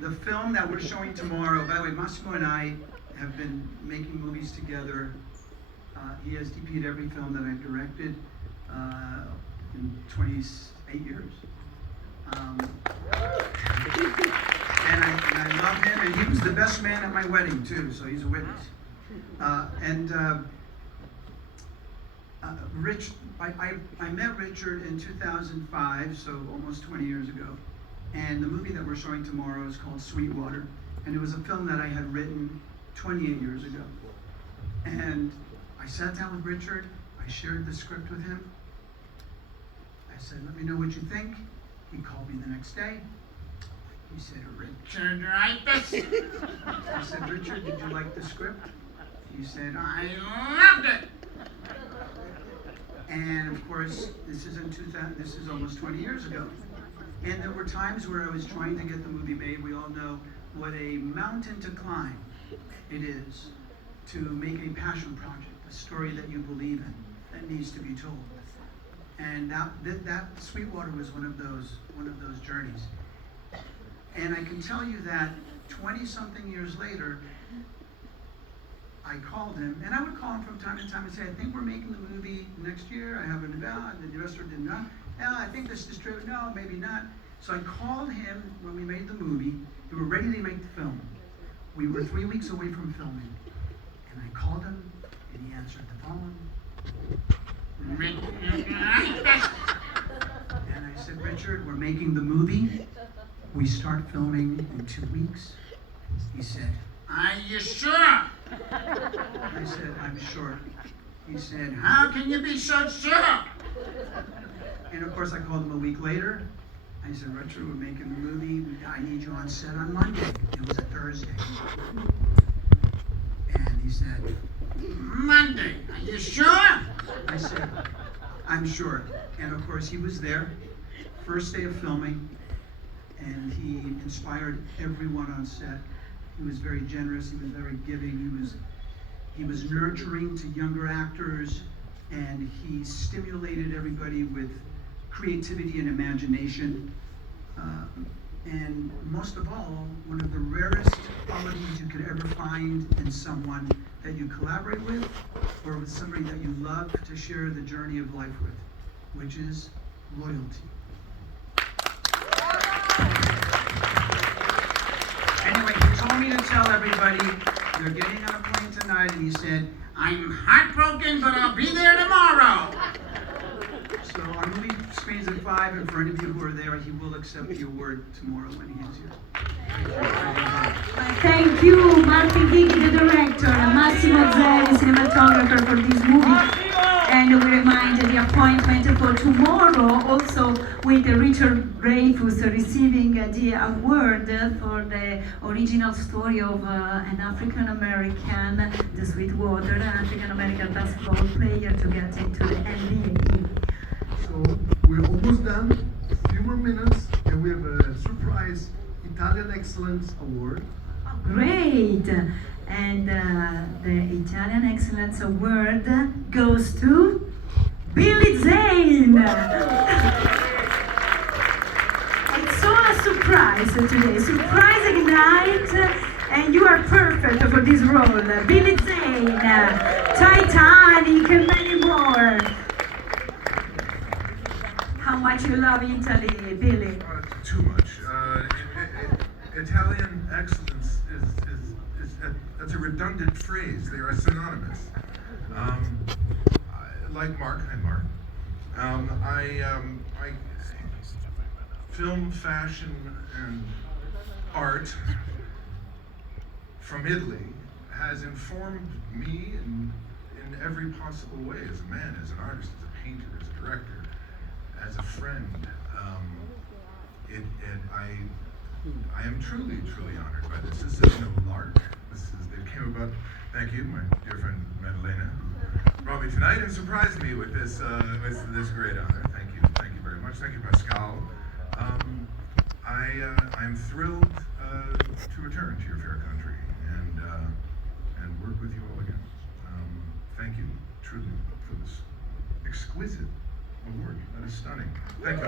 the film that we're showing tomorrow, by the way, Massimo and I have been making movies together. He has DP'd every film that I've directed in 28 years. And I love him, and he was the best man at my wedding too, so he's a witness. Rich, I met Richard in 2005, so almost 20 years ago, and the movie that we're showing tomorrow is called Sweetwater, and it was a film that I had written 28 years ago. And I sat down with Richard, I shared the script with him, I said, "Let me know what you think." He called me the next day. He said, "Richard Dreyfuss." I said, "Richard, did you like the script?" He said, "I loved it." And of course, this is almost 20 years ago. And there were times where I was trying to get the movie made. We all know what a mountain to climb it is to make a passion project, a story that you believe in, that needs to be told. And that Sweetwater was one of those journeys. And I can tell you that 20-something years later, I called him, and I would call him from time to time and say, "I think we're making the movie next year. I have an event," and the investor did not. "Yeah, I think this is true." "No, maybe not." So I called him when we made the movie. We were ready to make the film. We were 3 weeks away from filming. And I called him, and he answered the phone. And I said, "Richard, we're making the movie. We start filming in 2 weeks." He said, "Are you sure?" I said, "I'm sure." He said, "How can you be so sure?" And of course, I called him a week later. I said, "Richard, we're making the movie. I need you on set on Monday." It was a Thursday. And he said, "Monday, are you sure?" I said, I'm sure. And of course, he was there, first day of filming, and he inspired everyone on set. He was very generous, he was very giving, he was nurturing to younger actors, and he stimulated everybody with creativity and imagination. And most of all, one of the rarest qualities you could ever find in someone that you collaborate with, or with somebody that you love to share the journey of life with, which is loyalty. Anyway, he told me to tell everybody, you're getting on a plane tonight, and he said, I'm heartbroken, but I'll be there tomorrow. So our movie screens at 5, and for any of you who are there, he will accept the award tomorrow when he is here. Thank you, Martin Higgy, the director, Massimo Zelli, cinematographer for this movie. And we remind the appointment for tomorrow, also with Richard Dreyfuss receiving the award for the original story of an African-American, the Sweetwater, an African-American basketball player to get into the NBA. So we're almost done, a few more minutes, and we have a surprise Italian Excellence Award. Great! And the Italian Excellence Award goes to Billy Zane! It's all a surprise today, surprising night, and you are perfect for this role. Billy Zane, Titanic, and many more. How much you love Italy, Billy? Too much. Italian excellence that's a redundant phrase. They are synonymous. Like Mark, I'm Mark. I film, fashion, and art from Italy has informed me in every possible way, as a man, as an artist, as a painter, as a director, as a friend. I am truly honored by this. This is no lark. It came about, thank you, my dear friend Madalena, who brought me tonight and surprised me with this great honor. Thank you very much. Thank you, Pascal. I am thrilled to return to your fair country and work with you all again. Thank you, truly, for this exquisite award. That is stunning. Thank you.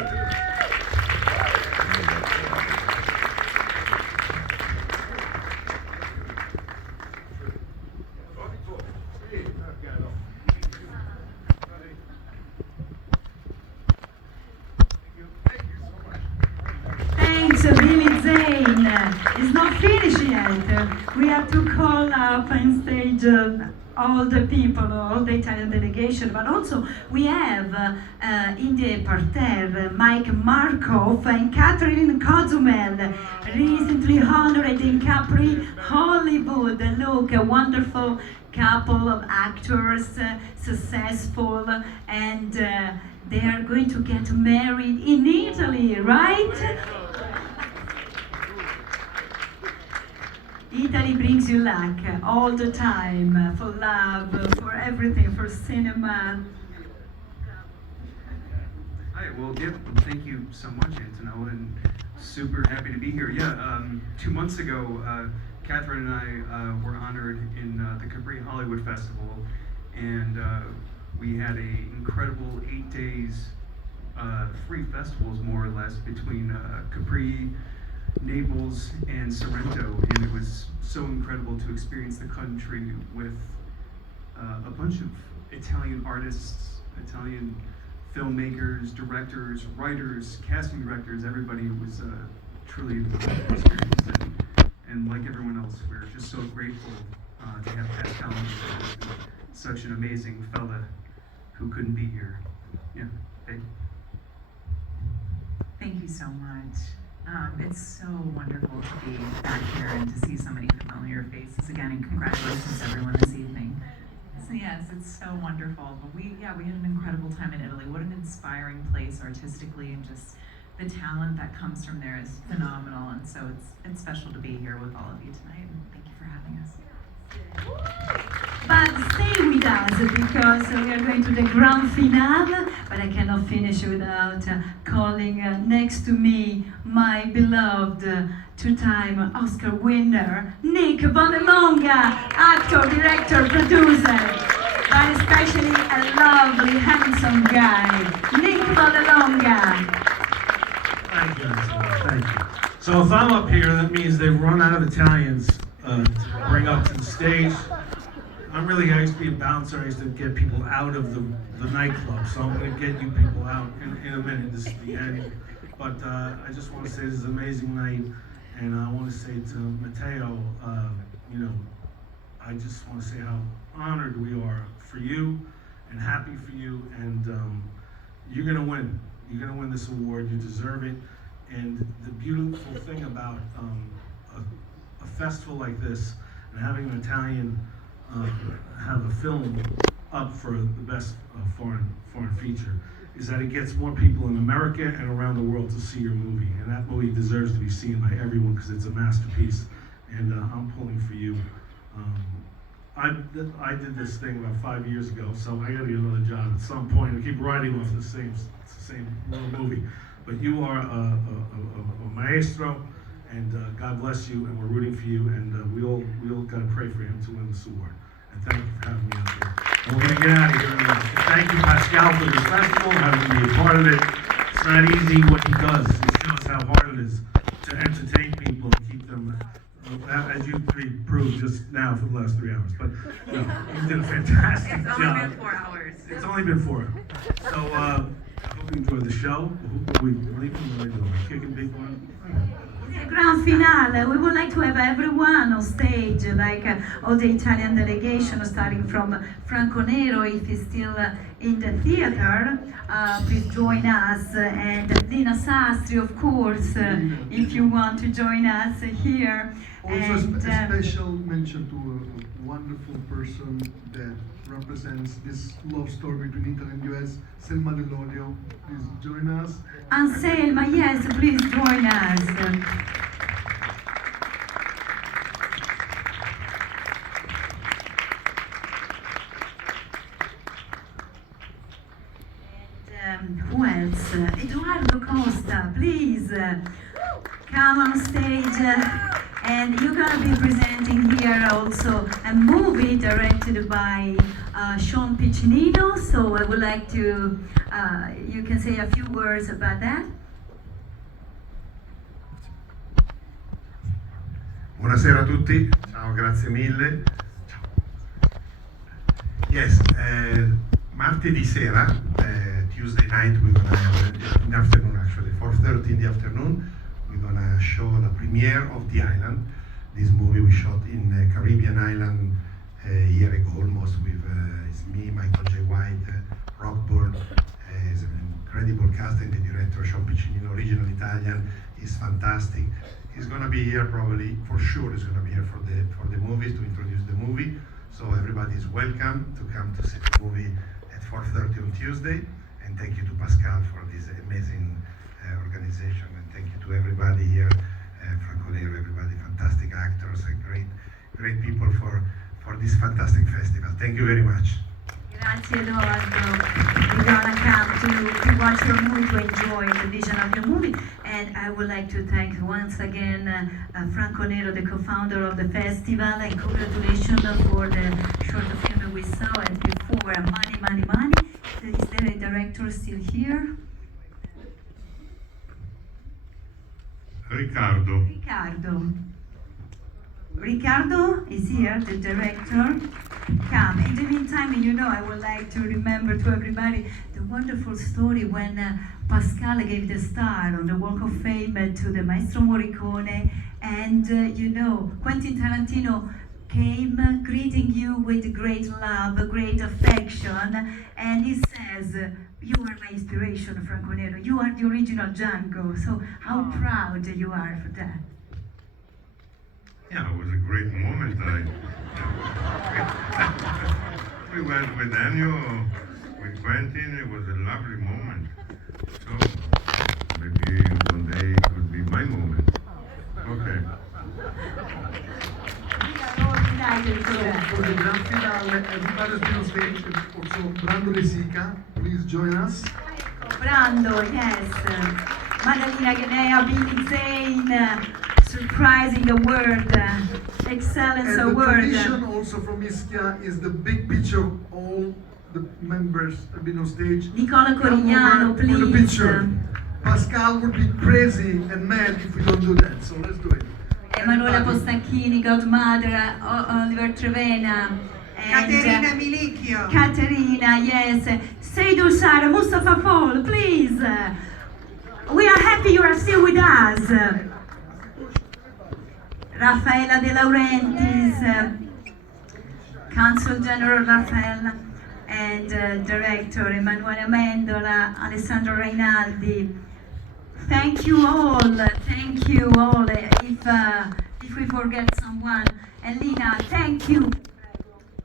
Thanks, Billy Zane. It's not finished yet. We have to call up on stage all the people, all the Italian delegation, but also we have in the parterre Mike Markov and Catherine Cozumel, recently honored in Capri, Hollywood. Look, a wonderful couple of actors, successful, and they are going to get married in Italy, right? Italy brings you luck all the time, for love, for everything, for cinema. Hi, well, yeah, thank you so much, Antonella, and super happy to be here. Yeah, 2 months ago, Catherine and I were honored in the Capri Hollywood Festival, and we had an incredible 8 days, 3 festivals more or less, between Capri, Naples, and Sorrento, and it was so incredible to experience the country with a bunch of Italian artists, Italian filmmakers, directors, writers, casting directors. Everybody was truly an incredible experience, and like everyone else, we're just so grateful to have Pascal on board, such an amazing fella who couldn't be here. Yeah, thank you. Thank you so much. It's so wonderful to be back here and to see so many familiar faces again, and congratulations everyone this evening. So yes, it's so wonderful. But we had an incredible time in Italy. What an inspiring place artistically, and just the talent that comes from there is phenomenal. And so it's special to be here with all of you tonight, and thank you for having us. But stay with us, because we are going to the grand finale but I cannot finish without calling next to me my beloved two-time Oscar winner, Nick Vallelonga, actor, director, producer, but especially a lovely, handsome guy, Nick Vallelonga. Thank you, Angela. Thank you. So if I'm up here, that means they've run out of Italians to bring up to the stage. I used to be a bouncer. I used to get people out of the nightclub. So I'm going to get you people out in a minute. This is the end. But I just want to say this is an amazing night. And I want to say to Matteo, I just want to say how honored we are for you and happy for you. And you're going to win. You're going to win this award. You deserve it. And the beautiful thing about a festival like this and having an Italian have a film up for the best foreign feature is that it gets more people in America and around the world to see your movie. And that movie deserves to be seen by everyone because it's a masterpiece. And I'm pulling for you. I did this thing about 5 years ago, so I got to get another job at some point. I keep writing off the same little movie. But you are a maestro, and God bless you, and we're rooting for you, and we all got to pray for him to win this award. And thank you for having me up here. And we're going to get out of here. Thank you, Pascal, for this festival, having me a part of it. It's not easy what he does. He shows how hard it is to entertain people and keep them, as you three proved just now for the last 3 hours. But no, you did a fantastic job. It's only been 4 hours. It's only been 4 hours. So I hope you enjoyed the show. Who are we leaving? What are we doing? Kicking people out? The grand finale, we would like to have everyone on stage, like all the Italian delegation, starting from Franco Nero, if he's still in the theater. Please join us, and Lina Sastri, of course, if you want to join us here. Also, And, a special mention to a wonderful person that represents this love story between Italy and US, Selma Dell'Olio. Please join us. Anselma, yes, please join us. And who else? Eduardo Costa, please come on stage. And you're going to be presenting here also a movie directed by Sean Piccinino. So I would like to, you can say a few words about that. Buonasera a tutti, ciao, grazie mille. Ciao. Yes, martedì sera, Tuesday night, we're gonna have, in the afternoon actually, 4:30 in the afternoon, we're gonna show the premiere of The Island. This movie we shot in Caribbean island a year ago almost with it's me, Michael J. White, Rockburn, is an incredible cast, and the director Sean Piccinino, original Italian, is fantastic. He's gonna be here probably, for sure he's gonna be here for the movie, to introduce the movie. So everybody is welcome to come to see the movie at 4:30 on Tuesday. And thank you to Pascal for this amazing organization, and thank you to everybody here, Franco Nero, everybody, fantastic actors and great people for this fantastic festival. Thank you very much. Grazie Edoardo. We're gonna come to watch your movie, to enjoy the vision of your movie. And I would like to thank once again Franco Nero, the co-founder of the festival, and congratulations for the short film we saw. And before, Money, Money, Money. Is there a director still here? Riccardo. Ricardo is here, the director. Come. In the meantime, I would like to remember to everybody the wonderful story when Pascal gave the star on the Walk of Fame to the Maestro Morricone, and Quentin Tarantino came greeting you with great love, great affection, and he says, "You are my inspiration, Franco Nero. You are the original Django." So how proud you are for that. Yeah, it was a great moment. We went with Daniel, with Quentin. It was a lovely moment. So maybe one day it could be my moment. Okay. We are all united. excited for that. For the grand finale, everybody's been on stage. Also, Brando Lesica, please join us. Brando, yes. Madalina Ganea, Billy Zane, surprising award, excellence And the award. tradition also from Ischia is the big picture of all the members have been on stage. Nicola Come Corigliano, over for the please. picture. Pascal would be crazy and mad if we don't do that, so let's do it. Emanuela Postanchini, Godmother, Oliver Trevena. And, Caterina Milicchio. Caterina, yes. Seydou Sara, Mustafa Fall, please. We are happy you are still with us. Raffaella De Laurentiis, Consul General Raffaella, and Director Emanuele Amendola, Alessandro Reinaldi. Thank you all, thank you all. If we forget someone, and Lina, thank you.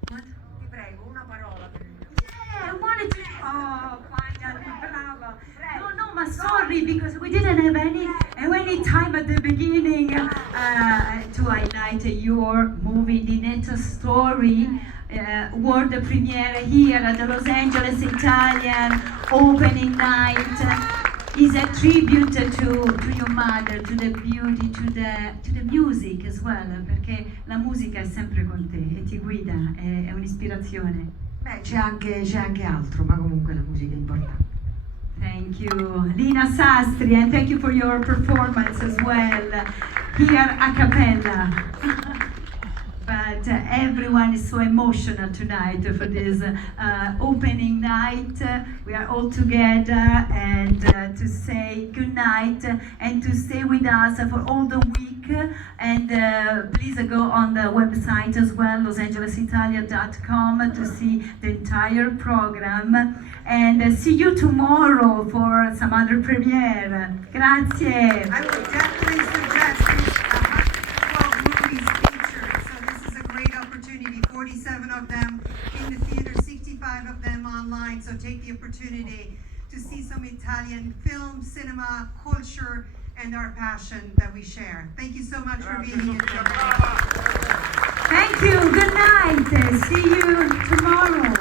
What? Ti prego, una parola. Yeah, I wanted to. Oh, finally, bravo. No, ma sorry, because we didn't have any time at the beginning to highlight your movie, Ninetto's Story. World premiere here at the Los Angeles Italian opening night. Is a tribute to your mother, to the beauty, to the music as well, perché la musica è sempre con te e ti guida, è un'ispirazione. Beh, c'è anche altro, ma comunque la musica è importante. Thank you, Lina Sastri, and thank you for your performance as well, here a cappella. But everyone is so emotional tonight for this opening night. We are all together and to say good night and to stay with us for all the week. And please go on the website as well, losangelesitalia.com, to see the entire program. And see you tomorrow for some other premiere. Grazie. I would definitely suggest these 112 movies featured. So this is a great opportunity. 47 of them in the theater, 65 of them online. So take the opportunity to see some Italian film, cinema, culture, and our passion that we share. Thank you so much for being here today. Thank you. Good night. See you tomorrow.